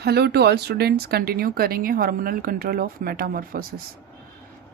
Hello to all students. Continue करेंगे hormonal control of metamorphosis.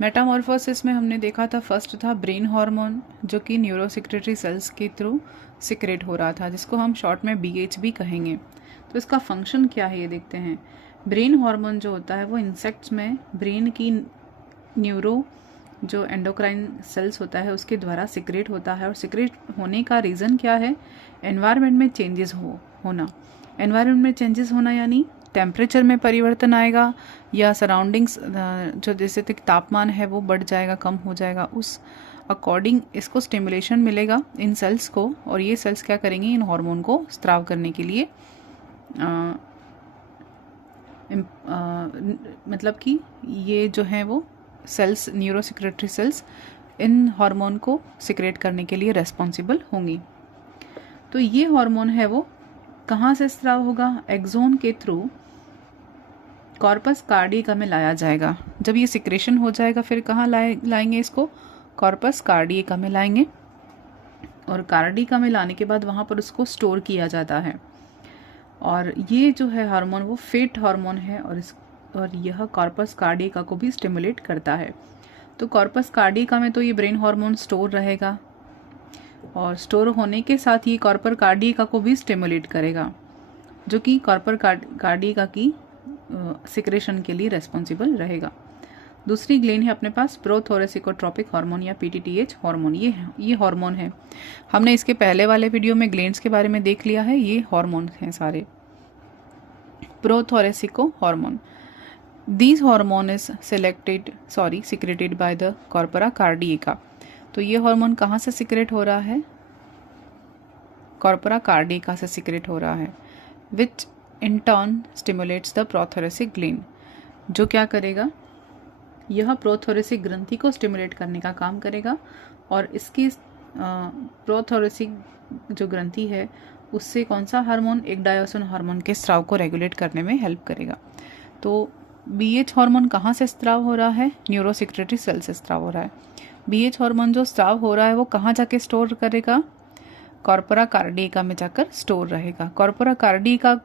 Metamorphosis में हमने देखा था, फर्स्ट था ब्रेन हार्मोन जो कि न्यूरोसेक्रेटरी सेल्स के थ्रू सिक्रेट हो रहा था, जिसको हम शॉर्ट में BH भी कहेंगे। तो इसका फंक्शन क्या है ये देखते हैं। ब्रेन हार्मोन जो होता है वो इंसेक्ट्स में ब्रेन की न्यूरो जो एंडोक्राइन सेल्स होता है उसके द्वारा सिक्रेट होता है। और सिक्रेट होने का रीज़न क्या है? एनवायरनमेंट में चेंजेस होना। एनवायरनमेंट में चेंजेस होना यानी टेम्परेचर में परिवर्तन आएगा या सराउंडिंग्स जो जैसे तक तापमान है वो बढ़ जाएगा, कम हो जाएगा, उस अकॉर्डिंग इसको स्टिमुलेशन मिलेगा इन सेल्स को। और ये सेल्स क्या करेंगी? इन हार्मोन को स्त्राव करने के लिए मतलब कि ये जो है वो सेल्स, न्यूरोसेक्रेटरी सेल्स, इन हार्मोन को सिक्रेट करने के लिए रेस्पॉन्सिबल होंगी। तो ये हार्मोन है वो कहाँ से स्त्राव होगा? एक्सोन के थ्रू कॉर्पस कार्डिका में लाया जाएगा। जब ये सिक्रेशन हो जाएगा फिर कहाँ लाएंगे इसको? कॉर्पस कार्डिका में लाएंगे। और कार्डिका में लाने के बाद वहाँ पर उसको स्टोर किया जाता है। और ये जो है हार्मोन वो फेट हार्मोन है और यह कॉर्पस कार्डिका को भी स्टिमुलेट करता है। तो कॉर्पस कार्डिका में तो ये ब्रेन हार्मोन स्टोर रहेगा और स्टोर होने के साथ ये कॉर्पर कार्डिका को भी स्टिमुलेट करेगा, जो कि कॉर्पर कार्डिका की सिक्रेशन के लिए रेस्पॉन्सिबल रहेगा। दूसरी ग्लैंड है अपने पास प्रोथोरेसिकोट्रोपिक हार्मोन या PTTH हार्मोन। ये हार्मोन है। हमने इसके पहले वाले वीडियो में ग्लैंड्स के बारे में देख लिया है। ये हार्मोन हैं सारे prothoracico hormone. These hormone is secreted by the corpora cardiaca. तो ये हार्मोन कहाँ से सिक्रेट हो रहा है? कॉर्पोरा कार्डिका से सिक्रेट हो रहा है, which in turn stimulates the prothoracic gland. जो क्या करेगा? यह प्रोथोरेसिक ग्रंथि को स्टिमुलेट करने का काम करेगा और इसकी प्रोथोरेसिक जो ग्रंथि है उससे कौन सा हार्मोन? एक डायोसिन हार्मोन के स्राव को रेगुलेट करने में हेल्प करेगा। तो BH हार्मोन कहाँ से स्राव हो रहा है? न्यूरोसेक्रेटरी सेल से स्राव हो रहा है। BH हार्मोन जो स्राव हो रहा है वो कहाँ जाके स्टोर करेगा? कॉर्पोरा कार्डिका में जाकर स्टोर रहेगा। कॉर्पोरा कार्डिका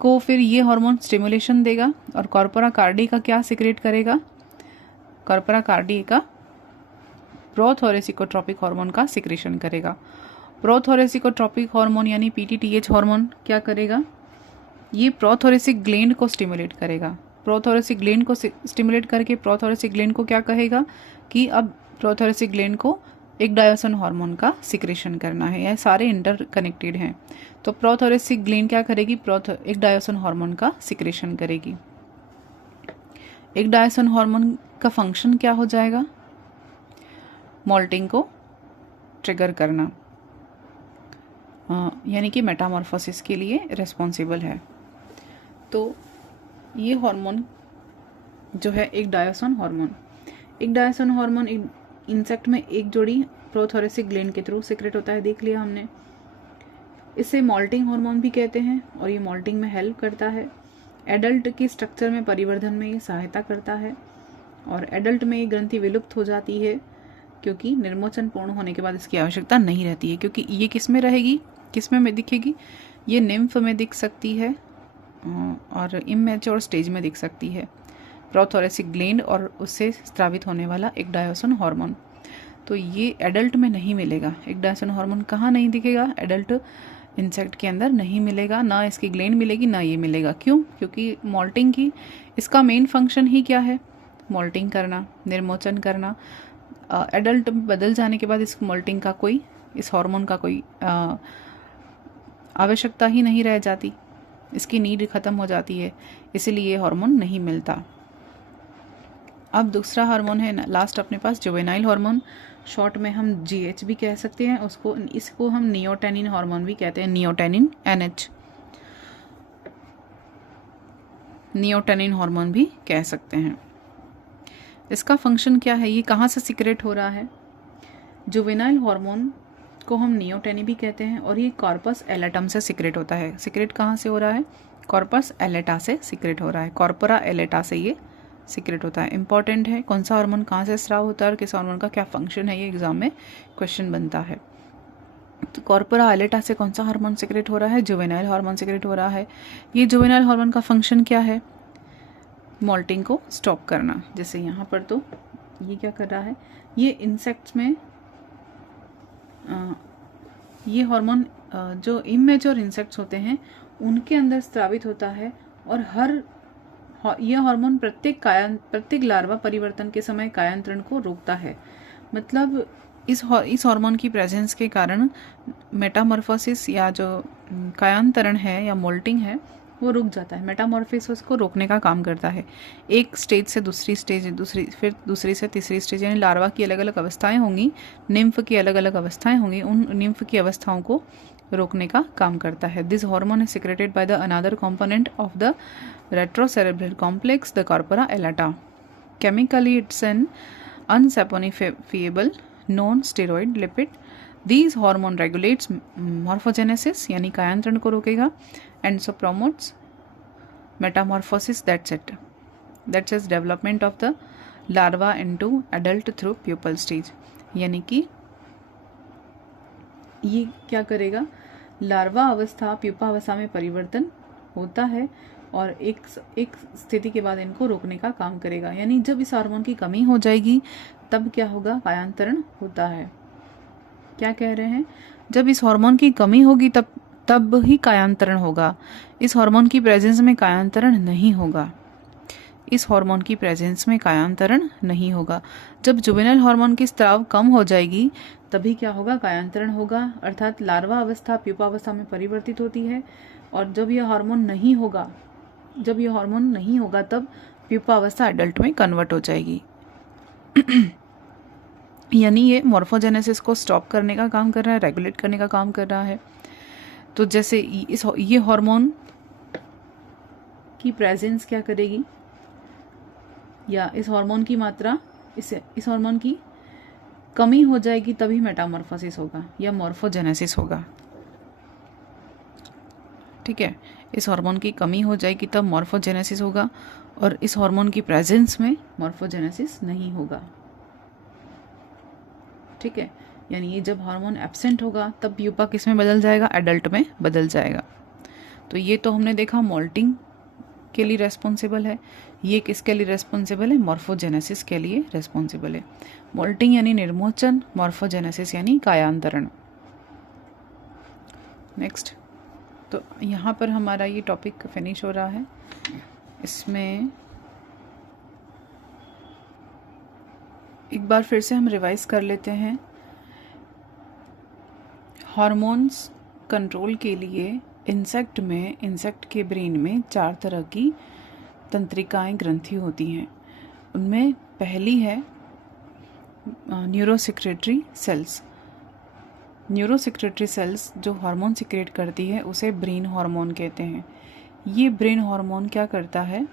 को फिर ये हार्मोन स्टिमुलेशन देगा और कॉर्पोरा कार्डिका क्या सिक्रेट करेगा? कॉर्पोरा कार्डिका प्रोथोरेसिकोट्रोपिक हार्मोन का सिक्रेशन करेगा। प्रोथोरेसिकोट्रोपिक हार्मोन यानी PTTH हार्मोन क्या करेगा? ये प्रोथोरेसिक ग्लैंड को स्टिमुलेट करेगा। प्रोथोरेसिक ग्लैंड को स्टिमुलेट करके प्रोथोरेसिक ग्लैंड को क्या कहेगा कि अब प्रोथोरेसिक ग्लैंड को एक डायोसिन हार्मोन का सिक्रेशन करना है। यह सारे इंटरकनेक्टेड हैं। तो प्रोथोरेसिक ग्लैंड क्या करेगी? एक डायोसिन हार्मोन का सिक्रेशन करेगी। एक डायोसिन हार्मोन का फंक्शन क्या हो जाएगा? मॉल्टिंग को ट्रिगर करना, यानी कि मेटामॉर्फोसिस के लिए रेस्पॉन्सिबल है। तो ये हार्मोन जो है एक डायोसिन हार्मोन इंसेक्ट में एक जोड़ी प्रोथोरेसिक ग्लैंड के थ्रू सिक्रेट होता है, देख लिया हमने। इसे मॉल्टिंग हार्मोन भी कहते हैं और ये मॉल्टिंग में हेल्प करता है। एडल्ट की स्ट्रक्चर में परिवर्धन में ये सहायता करता है और एडल्ट में ये ग्रंथि विलुप्त हो जाती है क्योंकि निर्मोचन पूर्ण होने के बाद इसकी आवश्यकता नहीं रहती है, क्योंकि ये किस में रहेगी, किस में दिखेगी? ये निम्फ में दिख सकती है और इमैच्योर स्टेज में दिख सकती है। प्रोथोरेसिक ग्लैंड और उससे स्रावित होने वाला एक डायोसिन हार्मोन। तो ये एडल्ट में नहीं मिलेगा। एक डायोसिन हार्मोन कहाँ नहीं दिखेगा? एडल्ट इंसेक्ट के अंदर नहीं मिलेगा, ना इसकी ग्लैंड मिलेगी ना ये मिलेगा। क्यों? क्योंकि मॉल्टिंग की इसका मेन फंक्शन ही क्या है? मॉल्टिंग करना, निर्मोचन करना। एडल्ट बदल जाने के बाद इस मॉल्टिंग का कोई, इस हार्मोन का कोई आवश्यकता ही नहीं रह जाती, इसकी नीड खत्म हो जाती है, इसीलिए ये हार्मोन नहीं मिलता। अब दूसरा हार्मोन है लास्ट अपने पास जुवेनाइल हार्मोन, शॉर्ट में हम GH भी कह सकते हैं उसको। इसको हम नियोटेनिन हार्मोन भी कहते हैं, नियोटेनिन NH, नियोटेनिन हार्मोन भी कह सकते हैं। इसका फंक्शन क्या है? ये कहाँ से सिक्रेट हो रहा है? जुवेनाइल हार्मोन को हम नियोटेनिन भी कहते हैं और ये कॉर्पस एलेटम से सिक्रेट होता है। सिक्रेट कहाँ से हो रहा है? कॉर्पस एलेटा से सिक्रेट हो रहा है। कॉर्पोरा एलेटा से ये सिक्रेट होता है। इंपॉर्टेंट है कौन सा हार्मोन कहाँ से स्राव होता है और किस हार्मोन का क्या फंक्शन है, ये एग्जाम में क्वेश्चन बनता है। तो कॉर्पोरा एलेटा से कौन सा हार्मोन सिक्रेट हो रहा है? जुवेनाइल हार्मोन सिक्रेट हो रहा है। ये जुवेनाइल हार्मोन का फंक्शन क्या है? मॉल्टिंग को स्टॉप करना। जैसे यहाँ पर तो ये क्या कर रहा है, ये इंसेक्ट्स में ये हार्मोन जो इमेच्योर इंसेक्ट्स होते हैं उनके अंदर स्रावित होता है, और यह हार्मोन प्रत्येक लार्वा परिवर्तन के समय कायांतरण को रोकता है। मतलब इस हार्मोन की प्रेजेंस के कारण मेटामॉर्फोसिस या जो कायांतरण है या मोल्टिंग है वो रुक जाता है। मेटामॉर्फोसिस को रोकने का काम करता है। एक स्टेज से दूसरी स्टेज, फिर दूसरी से तीसरी स्टेज, यानी लार्वा की अलग अलग अवस्थाएं होंगी, निम्फ की अलग अलग अवस्थाएं होंगी, उन निम्फ की अवस्थाओं को रोकने का काम करता है। This hormone is secreted by the another component of the retrocerebral complex, the corpora allata. Chemically, it's an unsaponifiable non-steroid lipid. These hormone regulates morphogenesis यानी कायांतरण को रोकेगा, and so promotes metamorphosis. That's it. That's its development of the larva into adult through pupal stage. यानी कि ये क्या करेगा, larva अवस्था pupa अवस्था में परिवर्तन होता है और एक स्थिति के बाद इनको रोकने का काम करेगा। यानी जब इस हार्मोन की कमी हो जाएगी तब क्या होगा, कायांतरण होता है। क्या कह रहे हैं, जब इस हार्मोन की कमी होगी तब ही कायांतरण होगा। इस हार्मोन की प्रेजेंस में कायांतरण नहीं होगा। इस हार्मोन की प्रेजेंस में कायांतरण नहीं होगा। जब जुवेनाइल हार्मोन की स्राव कम हो जाएगी तभी क्या होगा, कायांतरण होगा। अर्थात लार्वा अवस्था प्यूपा अवस्था में परिवर्तित होती है, और जब यह हार्मोन नहीं होगा तब प्यूपा अवस्था एडल्ट में कन्वर्ट हो जाएगी। यानी ये मॉर्फोजेनेसिस को स्टॉप करने का काम कर रहा है, रेगुलेट करने का काम कर रहा है। तो जैसे ये हार्मोन की प्रेजेंस क्या करेगी, या इस हार्मोन की मात्रा, इस हार्मोन की कमी हो जाएगी तभी मेटामॉर्फोसिस होगा या मॉर्फोजेनेसिस होगा। ठीक है, इस हार्मोन की कमी हो जाएगी तब मॉर्फोजेनेसिस होगा, और इस हार्मोन की प्रेजेंस में मॉर्फोजेनेसिस नहीं होगा। ठीक है, यानी ये जब हार्मोन एब्सेंट होगा तब प्यूपा किस में बदल जाएगा, एडल्ट में बदल जाएगा। तो ये तो हमने देखा मोल्टिंग के लिए रेस्पॉन्सिबल है। ये किसके लिए रेस्पॉन्सिबल है, मॉर्फोजेनेसिस के लिए रेस्पॉन्सिबल है। मोल्टिंग यानी निर्मोचन, मॉर्फोजेनेसिस यानी कायांतरण। नेक्स्ट, तो यहाँ पर हमारा ये टॉपिक फिनिश हो रहा है। इसमें एक बार फिर से हम रिवाइज कर लेते हैं। हार्मोन्स कंट्रोल के लिए इंसेक्ट के ब्रेन में 4 तरह की तंत्रिकाएं, ग्रंथि होती हैं। उनमें पहली है न्यूरोसेक्रेटरी सेल्स। न्यूरोसेक्रेटरी सेल्स जो हार्मोन सिक्रेट करती है उसे ब्रेन हार्मोन कहते हैं। ये ब्रेन हार्मोन क्या करता है,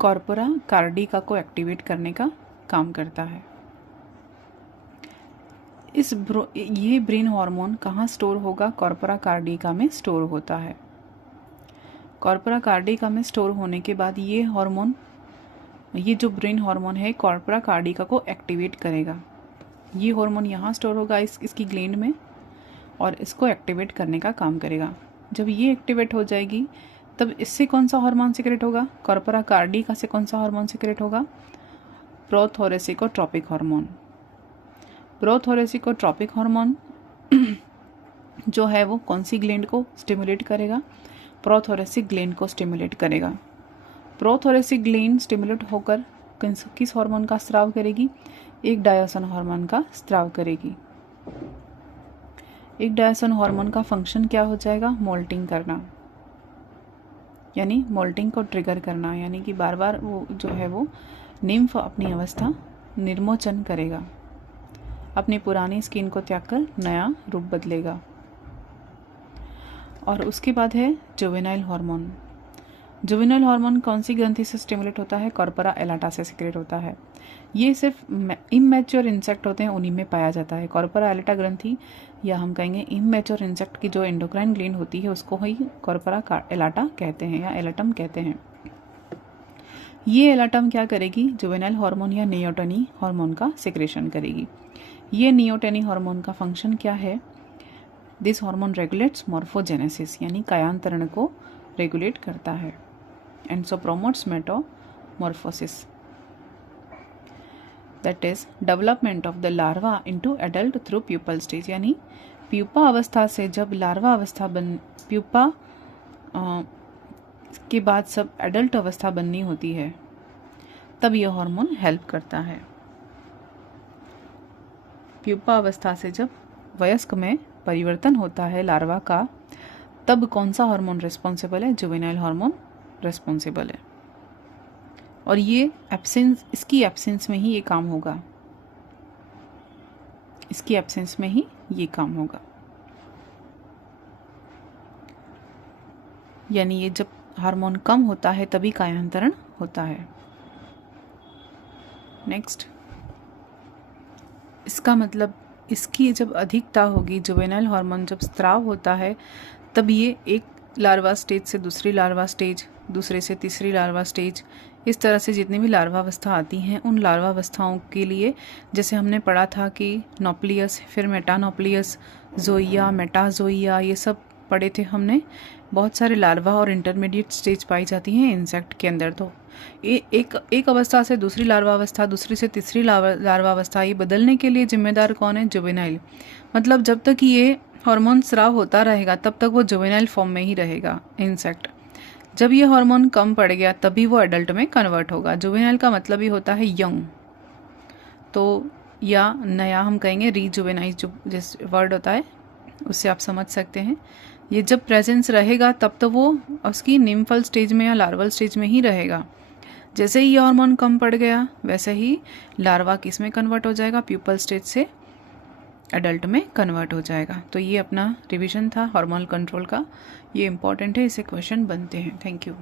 कॉर्पोरा कार्डिका को एक्टिवेट करने का काम करता है। ये ब्रेन हार्मोन कहाँ स्टोर होगा, कॉर्पोरा कार्डिका में स्टोर होता है। कॉर्पोरा कार्डिका में स्टोर होने के बाद ये जो ब्रेन हार्मोन है कॉर्पोरा कार्डिका को एक्टिवेट करेगा। ये हार्मोन यहाँ स्टोर होगा इसकी ग्लैंड में, और इसको एक्टिवेट करने का काम करेगा। जब ये एक्टिवेट हो जाएगी तब इससे कौन सा हार्मोन सिक्रेट होगा, कॉर्पोरा कार्डिका से कौन सा हार्मोन सिक्रेट होगा, प्रोथोरेसिकोट्रोपिक हार्मोन। प्रोथोरेसिकोट्रोपिक हार्मोन जो है वो कौन सी ग्लैंड को स्टिमुलेट करेगा, प्रोथोरेसिक ग्लैंड को स्टिमुलेट करेगा। प्रोथोरेसिक ग्लैंड स्टिमुलेट होकर किस हार्मोन का स्राव करेगी, एक डायस्टेरोन हार्मोन का स्राव करेगी। एक डायस्टेरोन हार्मोन का फंक्शन क्या हो जाएगा, मोल्टिंग करना, यानी मोल्टिंग को ट्रिगर करना, यानी कि बार बार वो जो है वो निम्फ अपनी अवस्था निर्मोचन करेगा, अपनी पुरानी स्किन को त्याग कर नया रूप बदलेगा। और उसके बाद है जुवेनाइल हार्मोन। जुवेनाइल हार्मोन कौन सी ग्रंथि से स्टिमुलेट होता है, कॉर्पोरा एलाटा से सिक्रेट होता है। ये सिर्फ इमैच्योर इंसेक्ट होते हैं उन्हीं में पाया जाता है। कॉर्पोरा एलाटा ग्रंथि, या हम कहेंगे इमैच्योर इंसेक्ट की जो एंडोक्राइन ग्लैंड होती है उसको ही कॉर्पोरा एलाटा कहते हैं या एलाटम कहते हैं। ये एलाटम क्या करेगी, जुवेनाइल हार्मोन या नियोटोनी हार्मोन का सिक्रेशन करेगी। ये नियोटेनिक हार्मोन का फंक्शन क्या है? दिस हार्मोन रेगुलेट्स मॉर्फोजेनेसिस, यानी कायांतरण को रेगुलेट करता है, and so promotes metamorphosis, that is development of the larva into adult through pupal stage, यानी प्यूपा अवस्था से जब लार्वा अवस्था प्यूपा के बाद सब एडल्ट अवस्था बननी होती है, तब यह हार्मोन हेल्प करता है। प्यूपा अवस्था से जब वयस्क में परिवर्तन होता है लार्वा का, तब कौन सा हार्मोन रिस्पॉन्सिबल है? जुवेनाइल हार्मोन रिस्पॉन्सिबल है, और ये इसकी एब्सेंस में ही ये काम होगा, इसकी एब्सेंस में ही ये काम होगा। यानी ये जब हार्मोन कम होता है तभी कायांतरण होता है। नेक्स्ट, इसका मतलब इसकी जब अधिकता होगी, जुवेनाइल हार्मोन जब स्राव होता है, तब ये एक लार्वा स्टेज से दूसरी लार्वा स्टेज, दूसरे से तीसरी लार्वा स्टेज, इस तरह से जितनी भी लार्वावस्था आती हैं, उन लार्वावस्थाओं के लिए जैसे हमने पढ़ा था कि नॉप्लियस, फिर मेटानॉप्लियस, जोइया, मेटाजोइया, ये सब पढ़े थे हमने। बहुत सारे लार्वा और इंटरमीडिएट स्टेज पाई जाती हैं इंसेक्ट के अंदर। तो एक अवस्था से दूसरी लार्वावस्था, दूसरी से तीसरी लार्वावस्था, ये बदलने के लिए जिम्मेदार कौन है? जुवेनाइल। मतलब जब तक ये हार्मोन स्राव होता रहेगा तब तक वो जुवेनाइल फॉर्म में ही रहेगा इंसेक्ट। जब ये हार्मोन कम पड़ गया तभी वो एडल्ट में कन्वर्ट होगा। जुवेनाइल का मतलब ही होता है यंग, तो या नया हम कहेंगे रीजुवेनाइज, जो जिस वर्ड होता है उससे आप समझ सकते हैं। ये जब प्रेजेंस रहेगा तब तो वो उसकी निम्फल स्टेज में या लार्वल स्टेज में ही रहेगा। जैसे ही ये हार्मोन कम पड़ गया वैसे ही लार्वा किस में कन्वर्ट हो जाएगा? प्यूपल स्टेज से एडल्ट में कन्वर्ट हो जाएगा। तो ये अपना रिवीजन था हार्मोनल कंट्रोल का, ये इंपॉर्टेंट है, इसे क्वेश्चन बनते हैं। Thank you.